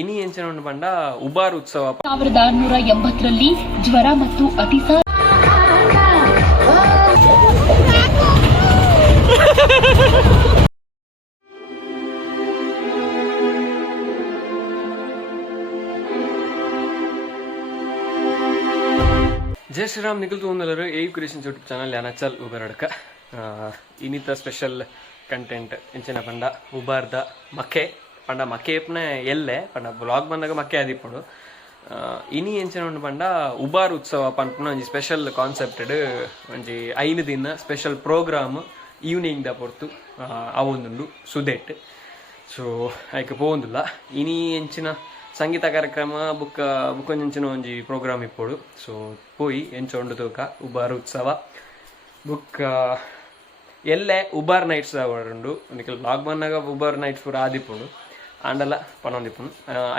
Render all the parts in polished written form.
ಇನಿ ಎಂಚಿನ ಬಂಡ ಉಬಾರ್ ಉತ್ಸವ 1680ರಲ್ಲಿ ಜ್ವರ ಮತ್ತು ಅತಿಸಾರ ಜೈ ಶ್ರೀರಾಮ್ ನಿಖಿಲ್ ತೋಂದಲರು ಏವ್ ಕ್ರಿಯೇಷನ್ಸ್ ಯೂಟ್ಯೂಬ್ ಚಾನಲ್ ಯಾನಚಲ್ ಉಬರಡ್ಕ ಇನ್ನಿತ ಸ್ಪೆಷಲ್ ಕಂಟೆಂಟ್ ಎಂಚಿನ ಪಂಡ ಉಬಾರ್ದ ಮಕ್ಕೆ ಪಂಡ ಮಕ್ಕೆ ಏಪ್ನೆ ಎಲ್ಲೆ ಪಂಡ ಬ್ಲಾಗ್ ಬಂದಾಗ ಮಕ್ಕೆ ಆದಿಪ್ಪಡು ಇನಿ ಎಂಚಿನ ಪಂಡ ಉಬಾರ್ ಉತ್ಸವ ಪಂಪನ ಒಂಜಿ ಸ್ಪೆಷಲ್ ಕಾನ್ಸೆಪ್ಟೆಡ್ ಒಂಜಿ 5 ದಿನ ಸ್ಪೆಷಲ್ ಪ್ರೋಗ್ರಾಮ್ ಈವ್ನಿಂಗ್ ದ ಪೊರ್ತು ಅವೊಂದುಂಡು ಸುದೆಟ್ ಸೊ ಆಯ್ಕೆ ಪೋಂದುಲ್ಲ ಇನಿ ಎಂಚಿನ ಸಂಗೀತ ಕಾರ್ಯಕ್ರಮ ಬುಕ್ಕೊಂಚಿನ ಒಂಜಿ ಪ್ರೋಗ್ರಾಮ್ ಇಪ್ಪೋಡು ಸೊ ಪೋಯಿ ಎಂಚೊಂಡು ತೂಕ ಉಬಾರ್ ಉತ್ಸವ ಬುಕ್ ಎಲ್ಲೆ ಉಬಾರ್ ನೈಟ್ಸ್ ಉಂಡು ನಿಖಿಲ್ ಲಾಗ್ ಬಂದಾಗ ಉಬಾರ್ ನೈಟ್ಸ್ ಪೂರ ಆದಿಪ್ಪುಂಡು ಆಂಡಲ ಪನೊಂದಿಪ್ಪುಂಡು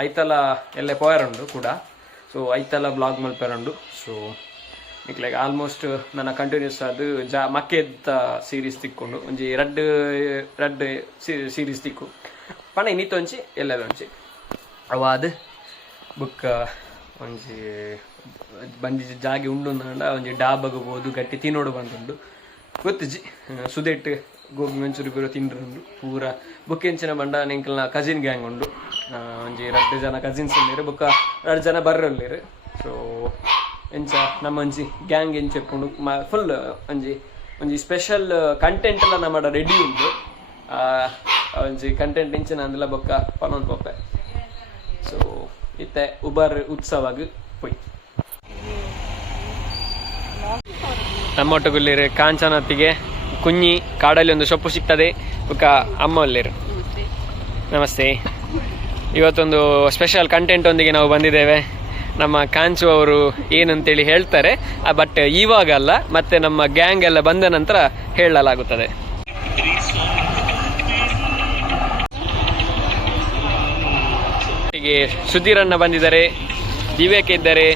ಐತಲ ಎಲ್ಲೆ ಪೋಯರುಂಡು ಕೂಡ ಸೊ ಐತಲ ಬ್ಲಾಗ್ ಮಲ್ಪೆರುಂಡು ಸೊ ನಿಕ್ಲೆಗ್ ಆಲ್ಮೋಸ್ಟ್ ನನ್ನ ಕಂಟಿನ್ಯೂಸ್ ಅದು ಮಕ್ಕೆದ ಸೀರೀಸ್ ತಿಕ್ಕೊಂಡು ಒಂಜಿ ರಡ್ ಸೀರೀಸ್ ತಿಕ್ಕು ಪಣ ಇನ್ನಿತ್ತೊಂಚಿ ಎಲ್ಲದೊಂಚಿ ಅವಾದ ಬುಕ್ ಒಂಜಿ ಬಂದಿ ಜಾಗೆ ಉಂಡು ಒಂಜಿ ಡಾಬಗ್ ಹೋದು ಗಟ್ಟಿ ತಿನ್ನೋಡು ಬಂದುಂಡು ಗೊತ್ತಿಜ್ಜಿ ಸುದೆಟ್ ಗೋಬಿ ಮಂಚೂರಿ ಪೂರ ತಿಂಡ್ರುಂಡು ಪೂರ ಬುಕ್ ಎಂಚಿನ ಬಂಡ ನಿಂಕಲ್ನ ಕಜಿನ್ ಗ್ಯಾಂಗ್ ಉಂಡು ಒಂಜಿ 2 ಜನ ಕಜಿನ್ಸ್ ಉಳ್ಳೇರು ಬುಕ್ಕ 2 ಜನ ಬರ್ರಲ್ಲೇರು ಸೊ ಎಂಚ ನಮ್ಮ ಒಂಜಿ ಗ್ಯಾಂಗ್ ಎಂಚೆಪ್ಪುಂಡು ಫುಲ್ ಒಂಜಿ ಸ್ಪೆಷಲ್ ಕಂಟೆಂಟ್ ಎಲ್ಲ ನಮ್ಮ ರೆಡಿ ಉಂಡು ಒಂಜಿ ಕಂಟೆಂಟ್ ಎಂಚಿನ ಅಂದೆಲ್ಲ ಬೊಕ್ಕ ಪನೊಂದು ಪೊಪ್ಪೆ ಸೊ ಇತ್ತೆ ಉಬಾರ್ ಉತ್ಸವಗ್ ಪೊಯ್ ನಮ್ಮೊಟ್ಟುಗುಲ್ಲಿರು ಕಾಂಚನತ್ತಿಗೆ ಕುഞ്ഞി ಕಾಡಲ್ಲಿ ಒಂದು ಸೊಪ್ಪು ಸಿಗ್ತದೆ ಬುಕ್ಕ ಅಮ್ಮ ಒಳ್ಳೆರು ನಮಸ್ತೆ. ಇವತ್ತೊಂದು ಸ್ಪೆಷಲ್ ಕಂಟೆಂಟ್ ಒಂದಿಗೆ ನಾವು ಬಂದಿದ್ದೇವೆ. ನಮ್ಮ ಕಾಂಚು ಅವರು ಏನಂತೇಳಿ ಹೇಳ್ತಾರೆ, ಬಟ್ ಇವಾಗಲ್ಲ, ಮತ್ತೆ ನಮ್ಮ ಗ್ಯಾಂಗ್ ಎಲ್ಲ ಬಂದ ನಂತರ ಹೇಳಲಾಗುತ್ತದೆ. ಹೀಗೆ ಸುಧೀರಣ್ಣ ಬಂದಿದ್ದಾರೆ, ದಿವ್ಯಕ್ಕೆ ಇದ್ದಾರೆ.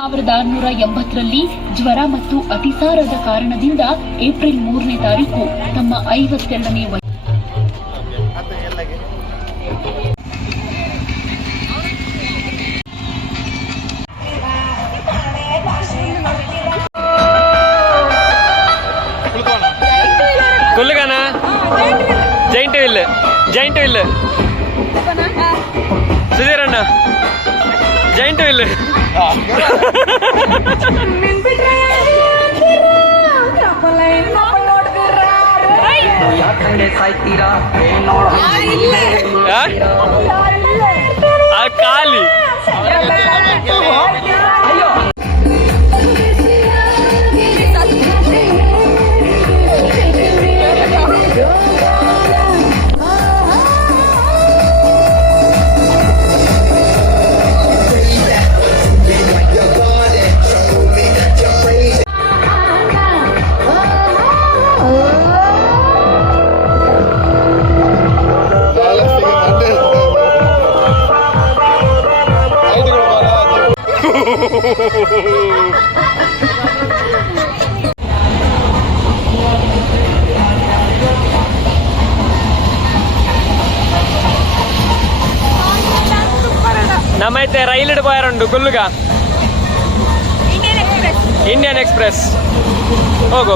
1680ರಲ್ಲಿ ಜ್ವರ ಮತ್ತು ಅತಿಸಾರದ ಕಾರಣದಿಂದ ಏಪ್ರಿಲ್ 3ನೇ ತಾರೀಕು ತಮ್ಮ 52ನೇ ಕುಲ್ಲುಗಾನ ಜೈಂಟ್ ವಿಲ್ ಸುಧೀರಣ್ಣ ಜೈಂಟ್ ವಿಲ್ ಖಾಲಿ ನಮ್ಮೈತೆ ರೈಲ್ പോയാറുണ്ട് കൊല്ലുക ಇಂಡಿಯನ್ ಎಕ್ಸ್ಪ್ರೆಸ್ ಹೋಗ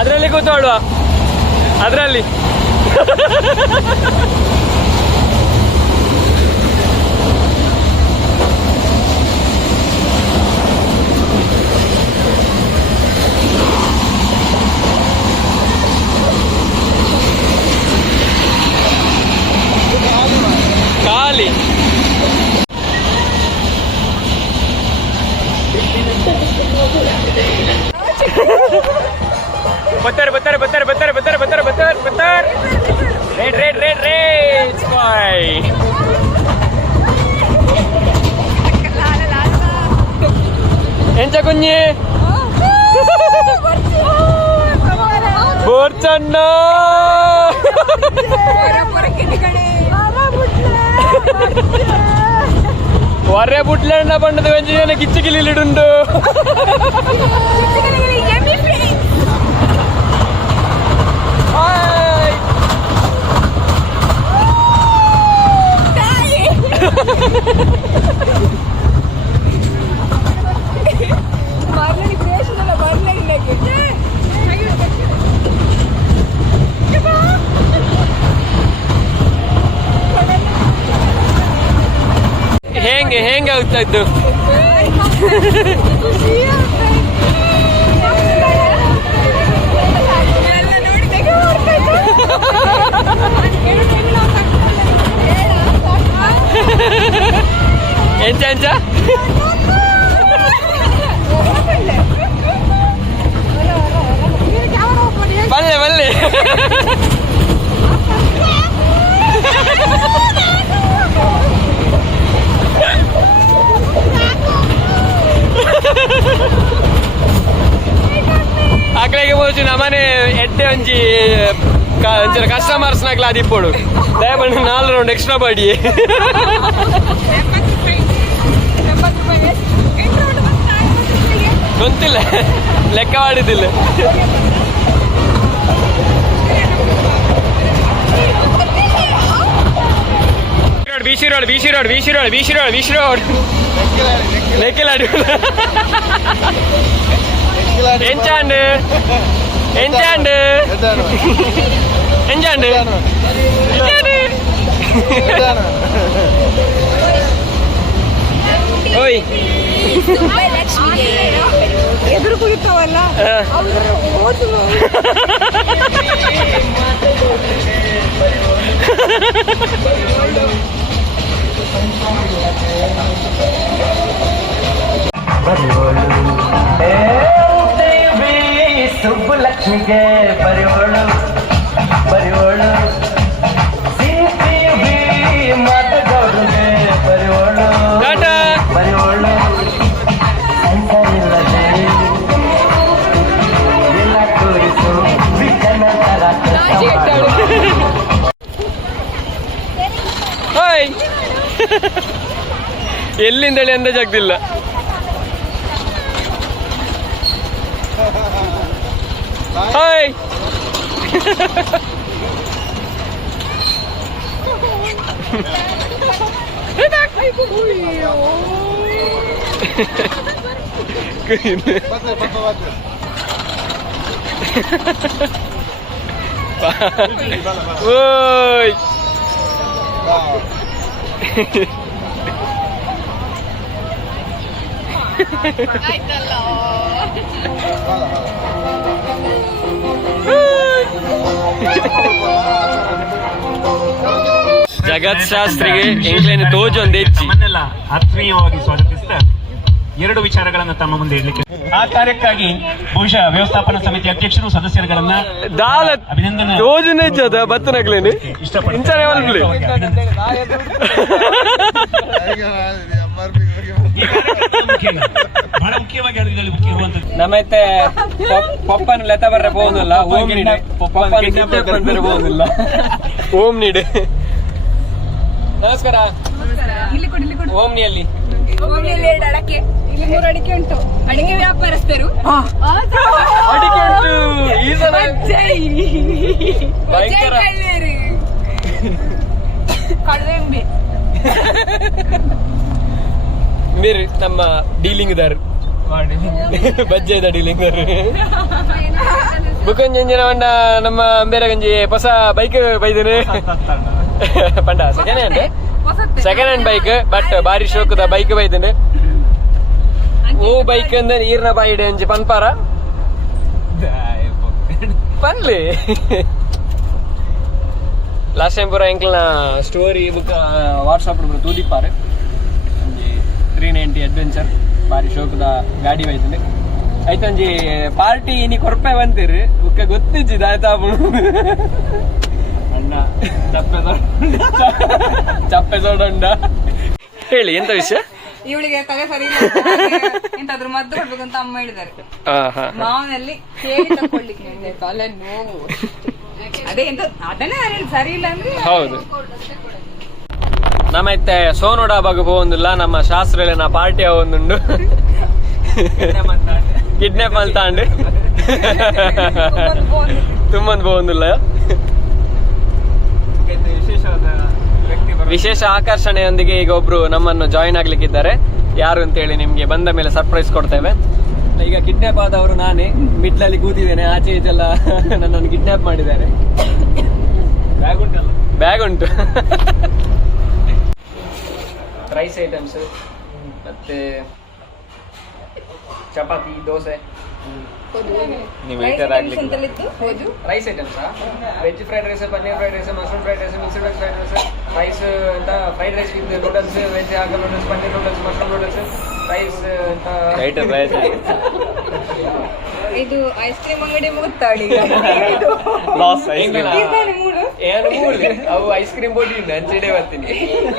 ಅದರಲ್ಲಿ ಕೂತ್ಕೊಳ್ಳುವ ಅದರಲ್ಲಿ ಖಾಲಿ ಬತ್ತಾರೆ ರೇಟ್ ಬಾಯ್ ಎಂಚ ಕುഞ്ഞി ಬೋರ್ಚಣ್ಣ ಒರೆ ಬುಟ್ಲಣ್ಣ ಬಣ್ಣದ ವೆಂಜಿನ ಕಿಚ್ಚಗಿಲಿಡುಂಡು ಹೆಂಗೆ ಆಗ್ತಾ ಇದ್ದು ಎಂಚ ಎಂಚ ಬಲ್ಲೆ ಬಲ್ಲೆ ಆಕಳಿಗೆ ಹೋಚು ನಮ್ಮನೆ ಎಡ್ಡೆ ಒಂಜಿ ಕಸ್ಟಮರ್ಸ್ ನಾಗ್ಲ ಅದಿಪ್ಪೋಡು ದಯಪಂಡು 4 ರೌಂಡ್ ಎಕ್ಸ್ಟ್ರಾ ಬಾಡಿ ಗೊತ್ತಿಲ್ಲ ಲೆಕ್ಕ ಮಾಡಿದ್ದಿಲ್ಲ BC road ಲೆಕ್ಕಲಾಡಿ ಎಂಚಾಂಡ್ ಓಯ್ ಎದುರು ಕುಳಿತವಲ್ಲ ಸುಬ್ಬುಲಕ್ಷ್ಮಿಗೆ ಬರೆಯೋಳು ಬರೆಯೋಳು ಮಾತಗೌರಿಗೆ ಬರೆಯೋಳು ಬರೆಯೋಳು ಸಂಸರಿಲ್ಲದೆ ಇಲ್ಲ ತೋರಿಸು ಬಿಟ್ಟನ ಎಲ್ಲಿಂದಳಿ ಅಂದಾಜ್ ಆಗ್ತಿಲ್ಲ ಹಾಯ್ ಓಯ್ ಜಗತ್ ಶಾಸ್ತ್ರಿಗೆ ಎಂಕ್ಲೇನು ತೋಜೊಂದು ಹೆಚ್ಚಿ ನಮ್ಮನ್ನೆಲ್ಲ ಆತ್ಮೀಯವಾಗಿ ಸ್ವಾಗತಿಸ್ತಾ 2 ವಿಚಾರಗಳನ್ನ ತಮ್ಮ ಮುಂದೆ ಇಡ್ಲಿಕ್ಕೆ ಆ ಕಾರ್ಯಕ್ಕಾಗಿ ಬಹುಶಃ ವ್ಯವಸ್ಥಾಪನಾ ಸಮಿತಿ ಅಧ್ಯಕ್ಷರು ಸದಸ್ಯರುಗಳನ್ನ ಅಭಿನಂದನೆ ತೋಜುನೇ ಹೆಚ್ಚದ ಬತ್ತನಗ್ಲೇನು ಇಂಚಾನೆ ಒಲ್ಬ್ಲಿ ಬಹಳ ಮುಖ್ಯವಾಗಿ ಇರುವಂತದ್ದು ನಮ್ಮೈತೆ ಪಪ್ಪನ ಲೆತ ಬರ್ರೆ പോകുന്നിಲ್ಲ ಓಂ ನೀಡೆ ಪಪ್ಪನ ಕಿಡ್ನಾಪ್ ಬಂದರೆ പോകുന്നിಲ್ಲ ಓಂ ನೀಡೆ ನಮಸ್ಕಾರ ಓಮ್ನಿಯಲ್ಲಿ ಅಡಕೆ ಇಲ್ಲಿ 3 ಅಡಿಕೆ ಉಂಟು ಅಡಿಕೆ ವ್ಯಾಪಾರಸ್ಥರು ಅಡಿಕೆ ಉಂಟು ಈ ಸಲ ಭಯಂಕರ ಕಡವೆಂಬೆ ಮೀರಿ ನಮ್ಮ ಡೀಲಿಂಗ್ದಾರ್ ಬಜ್ಜೆದ ಡೀಲಿಂಗ್ದಾರ್ ಬುಕೊಂಜಂಜನ ಪಂಡ ನಮ್ಮ ಬೇರೆ ಗಂಜಿ ಹೊಸ ಬೈಕ್ ಬೈದೇನೆ ಪಂಡ ಸೆಕೆಂಡ್ ಹ್ಯಾಂಡ್ ಬೈಕ್ ಬಟ್ ಬಾರಿ ಶೋಕದ ಬೈಕ್ ಬೈದೇನೆ ಓ ಬೈಕ್ ಅಂದ್ರೆ ಈರ್ನ ಬಾಯಿಡೆ ಅಂಜಿ ಪನ್ಪಾರ ಪನ್ಲಿ ಲಾಸ್ಟ್ ಟೈಮ್ ಪೂರ ಎಂಕ್ಲನ ಸ್ಟೋರಿ ಬುಕ್ ವಾಟ್ಸಾಪ್ ತೂದಿಪ್ಪಾರೆ 390 ಅಡ್ವೆಂಚರ್ ಬಾರಿ ಶೋಕದ ಗಾಡಿ ಬೈತಂಡೆ ಐತಂಜಿ ಪಾರ್ಟಿ ಇನಿ ಕೊರ್ಪೆ ಬಂತೀರಿ ಬುಕ್ಕ ಗೊತ್ತಿಜ್ಜಿ ದಾಯ್ತಾಪುಡು ಅಣ್ಣ ಚಪ್ಪೆ ಸೋಡಂಡ ಹೇಳಿ ಎಂತ ವಿಷಯ ಇವಳಿಗೆ ತಲೆ ಸರಿ ಎಂತಾದ್ರೂ ಮದ್ದು ಕೊಡ್ಬೇಕು ಅಂತ ಅಮ್ಮ ಹೇಳಿದ್ದಾರೆ ಮಾವನಲ್ಲಿ ಕೇಳಿ ತಕೊಳ್ಳಿಕ್ಕೆ ತಲೆ ನೋವು ಅದೇ ಎಂತ ಅದನ್ನೇ ಸರಿ ಇಲ್ಲ ಅಂದ್ರೆ ಹೌದು ನಮ್ಮೈತೆ ಸೋನು ಡಾಬಾಗ ಹೋಗುದಿಲ್ಲ, ನಮ್ಮ ಶಾಸ್ತ್ರನ ಪಾರ್ಟಿ ಆವೊಂದುಂಡು ಕಿಡ್ನಾಪ್ ಮಲ್ತಾಂಡು ತುಂಬಂದು ಹೋಗುದಿಲ್ಲ. ವಿಶೇಷ ಆಕರ್ಷಣೆಯೊಂದಿಗೆ ಈಗ ಒಬ್ರು ನಮ್ಮನ್ನು ಜಾಯಿನ್ ಆಗ್ಲಿಕ್ಕಿದ್ದಾರೆ. ಯಾರು ಅಂತೇಳಿ ನಿಮ್ಗೆ ಬಂದ ಮೇಲೆ ಸರ್ಪ್ರೈಸ್ ಕೊಡ್ತೇವೆ. ಈಗ ಕಿಡ್ನಾಪ್ ಆದವರು ನಾನೇ ಮಿಡ್ಲಲ್ಲಿ ಕೂತಿದ್ದೇನೆ, ಆಚೆ ಈಚೆಲ್ಲ ನನ್ನನ್ನು ಕಿಡ್ನಾಪ್ ಮಾಡಿದ್ದಾರೆ. ಬ್ಯಾಗ್ ಉಂಟು ರೈಸ್ ಐಟಮ್ಸ್ ಮತ್ತೆ chapati, dosa. Rice items veg fried rice, paneer fried rice, mushroom fried rice, mixed veg fried rice, rice ಅಂತ fried rice with noodles, veg Hakka noodles, paneer noodles, mushroom noodles, rice ಅಂತ ಇದು ಐಸ್ ಕ್ರೀಮ್ ಅಂಗಡಿ ಮುತ್ತಾಡಿ ಏನು ಮೂಲಿ ಅವು ice cream ಬೋಟಿ ಉಂಟು ಅಂಚೆಡೆ ಬರ್ತೀನಿ.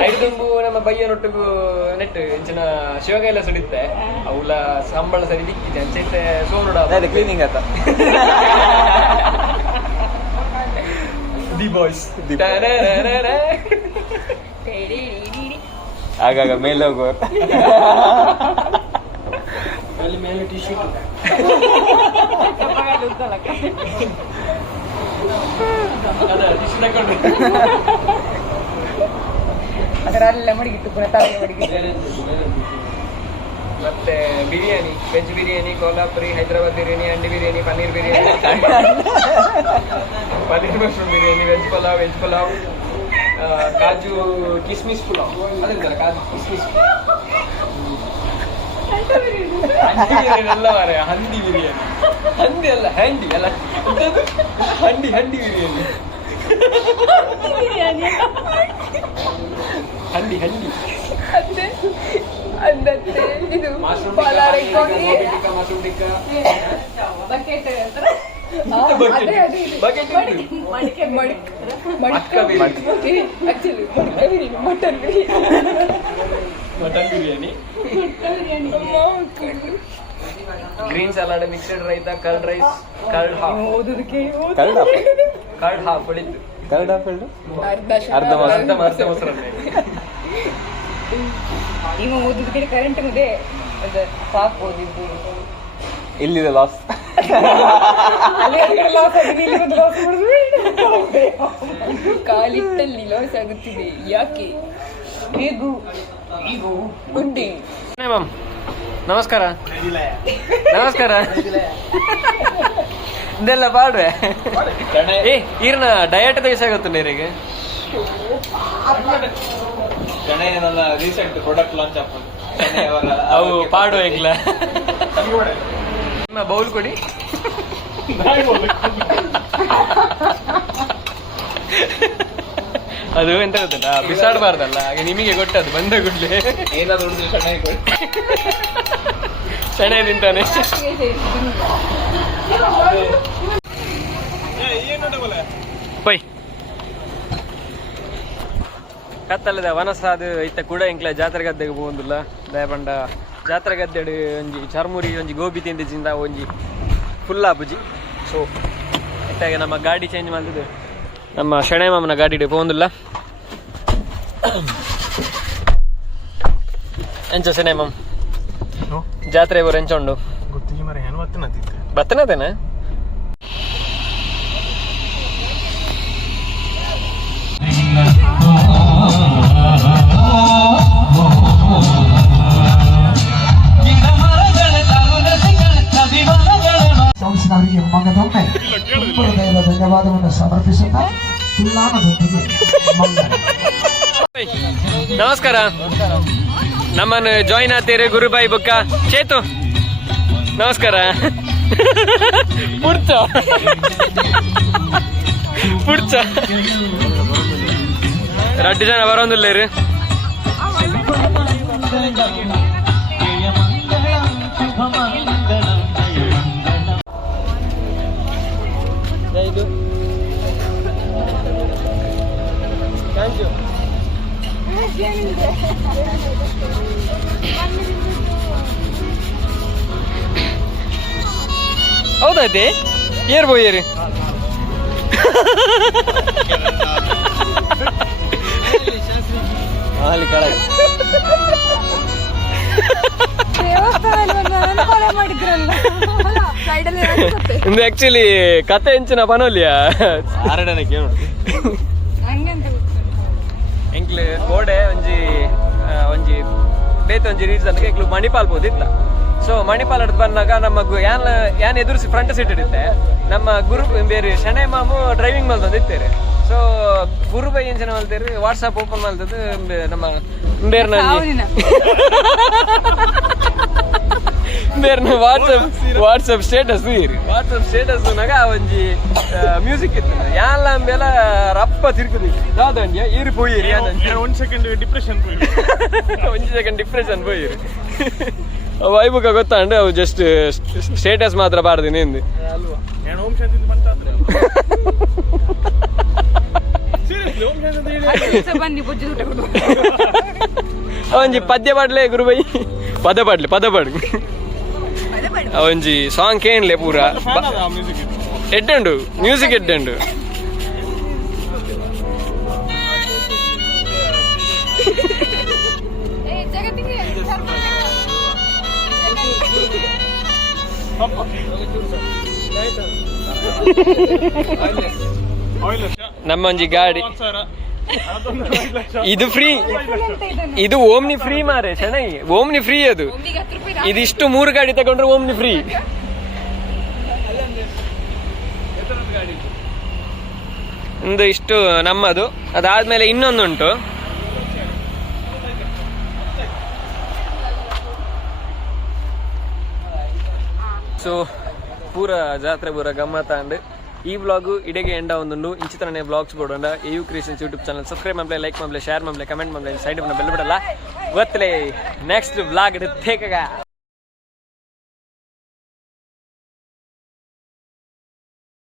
ಐದು ತುಂಬು ನಮ್ಮ ಬಯ್ಯನೊಟ್ಟಿಗೂ ನೆಟ್ಟು ಇಂಚಿನ ಶಿವಗ ಎಲ್ಲ ಸುಡಿತ್ತೆ. ಅವಳ ಸಂಬಳ ಸರಿ ದಿಕ್ಕಿದೆ ಅಂಚೆ ಸೋನು ಕ್ಲೀನಿಂಗ್ ಆತ ದಿ ಬಾಯ್ಸ್ ಆಗಾಗ ಮೇಲೆ ಹೋಗೋರು ಮೇಲೆ ಟಿ ಶರ್ಟ್ ಅದರಲ್ಲ ಮಡಗಿಟ್ಟು ಪುನಃ ತಲೆಗೆ ಮಡಗಿಟ್ಟು. ಮತ್ತೆ biryani, veg biryani, Kolhapuri, Hyderabad biryani, handi biryani, paneer biryani, paneer mushroom biryani, veg pulao, ಕಾಜು ಕಿಸ್ಮಿಸ್ ಪುಲಾವ್, ಅದಿರ್ತಲ್ಲ ಕಾಜು ಕಿಸ್ಮಿಸ್ ಎಲ್ಲ ಮಾರ ಹಂದಿ ಬಿರಿಯಾನಿ, ಹಂದಿ ಅಲ್ಲ ಹ್ಯಾಂಡಿ ಅಲ್ಲ ಹಂಡಿ ಬಿರಿಯಾನಿ, ಹಂಡಿ ಇದು mushroom tikka mutton biryani, green salad, mixed ರೈತ, ಕರ್ಡ್ ರೈಸ್, ಕರ್ಡ್ ಹಾಫ್ ಹೊಳಿತು, ಅರ್ಧ ಮೊಸರನ್ನೇ. ಈಗ ಓದುದ ಕಡೆ ಕರೆಂಟ್ ಮುದೆ ಸಾಕು ಓದಿದ್ದು ಇಲ್ಲಿದೆ ಲಾಸ್. ಕಾಲಿಟ್ಟಲ್ಲಿ ಲಾಸ್ ಆಗುತ್ತಿದೆ. ಯಾಕೆ ಹೇಗೂ ಈಗ ಉಂಡಿ. ಮ್ಯಾಮ್ ನಮಸ್ಕಾರ. ಇದೆಲ್ಲ ಪಾಡ್ರೆ ಈರ್ನ ಡಯಟ್ ದಿವಸ ಆಗುತ್ತೆ ನೀರಿಗೆ ರೀಸೆಂಟ್ ಪ್ರಾಡಕ್ಟ್ ಲಾಂಚ್ ಅವು ಪಾಡು ಹೆಂಗ್ಲ ಬೌಲ್ ಕೊಡಿ. ಅದು ಎಂತ ಗೊತ್ತಲ್ಲ, ಬಿಸಾಡಬಾರ್ದಲ್ಲ, ಹಾಗೆ ನಿಮಗೆ ಕೊಟ್ಟದ್ದು ಬಂದ ಗುಡ್ಲೆ ಏನಾದ್ರು ಸೆಣೆ ತಿಂತಾನೆ. ಪೈ ಕತ್ತಲ್ಲದ ವನಸ ಅದು ಐತ ಕೂಡ ಇಂಕ್ಲ ಜಾತ್ರೆ ಗದ್ದೆಗೆ ಹೋಗುದಿಲ್ಲ. ದಯಪಂಡ ಜಾತ್ರೆ ಗದ್ದೆಡು ಒಂಜಿ ಚರ್ಮುರಿ ಒಂಜಿ ಗೋಬಿ ತಿಂದಿದ್ದಿಂದ ಒಂಜಿ ಫುಲ್ ಆಪುಜಿ. ಸೊ ಇತ್ತಾಗ ನಮ್ಮ ಗಾಡಿ ಚೇಂಜ್ ಮಾಡಿದ್ದು, ನಮ್ಮ ಶೆಣೆ ಮಾಮನ ಗಾಡಿ ಹೋಗುದಿಲ್ಲ. ಎಂಚ ಶೆಣೆ ಮಾಮ್ ಜಾತ್ರೆ ಬರೋ ಎಂಚ ಉಂಡು ಬತ್ತನತೇನ? ಸಂಸ್ಥೆಯವರಿಗೆ ಮಗದೊಮ್ಮೆ ಹೃದಯದ ಧನ್ಯವಾದವನ್ನು ಸಮರ್ಪಿಸುತ್ತಾ ತುಲ್ಲಾನದೊಂದಿಗೆ ನಮಸ್ಕಾರ. ನಮ್ಮನ್ನು ಜಾಯಿನ್ ಆತೀರಿ ಗುರುಬಾಯಿ ಬುಕ್ಕ ಚೇತು. ನಮಸ್ಕಾರ. ಪುಡ್ಚ ರಡ್ಡು ಜನ ಬರೋದಿಲ್ಲ ರೀ. ಹೌದೈತಿ ಏರ್ ಬೋಯರಿ ಅಲ್ಲಿ ಕೆಳಗೆ ದೇವಸ್ಥಾನದಲ್ಲಿ ಅನುಕೂಲ ಮಾಡಿದ್ರಲ್ಲ ಸೈಡಲ್ಲಿ ಇಂದು ಆಕ್ಚುಲಿ ಕತೆ ಹೆಂಚಿನ ಪನೋಲಿಯ ಆರಡನೆ ಕೇಳು ಹಂಗಂತ ಎಂಕ್ಲು ಗೋಡೆ ಒಂಜಿ ಒಂಜಿ ಬೇತೆ ಒಂಜಿ ರೀಸನ್ ಎಂಕ್ಲು ಮಣಿಪಾಲ್ ಬೋದಿತ್ತ ಸೊ ಮಣಿಪಾಲ್ ಹಿಡ್ದು ಬಂದಾಗ ನಮ್ಮ ಯಾನ್ ಎದುರಿಸಿ ಫ್ರಂಟ್ ಸೀಟ್ ಇರುತ್ತೆ ನಮ್ಮ ಗುರು ಬೇರೆ ಶಣೆ ಮಾಮು ಡ್ರೈವಿಂಗ್ ಮಲ್ತಂದು ಇತ್ತೇರಿ ಸೊ ಗುರು ಬೈ ಎಂಚಿನ ಮಲ್ತೇರಿ ವಾಟ್ಸಪ್ ಓಪನ್ ಮಲ್ತದ್ದು ನಮ್ಮ ಬೇರೆ ಬೇರೆ ವಾಟ್ಸಪ್ ಸ್ಟೇಟಸ್ ಇರಿ ವಾಟ್ಸಪ್ ಸ್ಟೇಟಸ್ ನಾಗ ಒಂಜಿ ಮ್ಯೂಸಿಕ್ ಇತ್ತು ಯಾನ್ಲ ಅಂಬೆಲ್ಲ ರಪ್ಪ ತಿರ್ಕುದಿ ಯಾವ್ದಂಡ್ಯ ಇರಿ ಪೋಯಿರಿ ಒಂದು ಸೆಕೆಂಡ್ ಡಿಪ್ರೆಷನ್ ಒಂಜಿ ಸೆಕೆಂಡ್ ಡಿಪ್ರೆಷನ್ ಪೋಯಿರಿ ವೈಬುಕ ಗೊತ್ತಾಂಡು ಅವು ಜಸ್ಟ್ ಸ್ಟೇಟಸ್ ಮಾತ್ರ ಬಾರ್ದಿನಿ ಎಂದು ಓಂ ಶಾಂತಿ ಬನ್ನಿ ಬುಜ್ಜಿ ಊಟ ಕೊಡು ಒಂಜಿ ಪದ್ಯ ಪಾಡ್ಲೆ ಗುರುಬೈ ಪದ ಪಾಡ್ಲಿ ಒಂಜಿ ಸಾಂಗ್ ಕೇಳಲೆ ಪೂರ ಎಡ್ಡುಂಡು ಮ್ಯೂಸಿಕ್ ಎಡ್ಡುಂಡು ನಮ್ಮೊಂಜಿ ಗಾಡಿ ಇದು ಫ್ರೀ ಇದು ಓಮ್ನಿ ಫ್ರೀ ಮಾರೆ ಚೆನ್ನಾಗಿ ಓಮ್ನಿ ಫ್ರೀ ಅದು ಇದಿಷ್ಟು 3 ಗಾಡಿ ತಗೊಂಡ್ರೆ ಓಮ್ನಿ ಫ್ರೀ ಒಂದು ಇಷ್ಟು ನಮ್ಮದು ಅದಾದ್ಮೇಲೆ ಇನ್ನೊಂದುಂಟು ಸೊ ಪೂರ ಜಾತ್ರೆ ಪೂರ ಗಮ್ಮತ್ತ ಅಂಡ್ ಈ ವ್ಲಾಗು ಇಡೆಗೆ ಎಂಡ ಒಂದುಂಡು ಇಂಚಿತನೇ ವ್ಲಾಗ್ಸ್ ಬೋಡಂಡ EU creations YouTube channel subscribe ಮಾಡ್ಲೆ ಲೈಕ್ ಮಾಡ್ಲೆ ಶೇರ್ ಮಾಡ್ಲೆ ಕಮೆಂಟ್ ಮಾಡ್ಲೆ ಸೈಡ್ ಬೆಲ್ ಬಿಡಲ್ಲ ಗೊತ್ತಲೇ ನೆಕ್ಸ್ಟ್ ವ್ಲಾಗ್ ಇಡುತ್ತೇಕ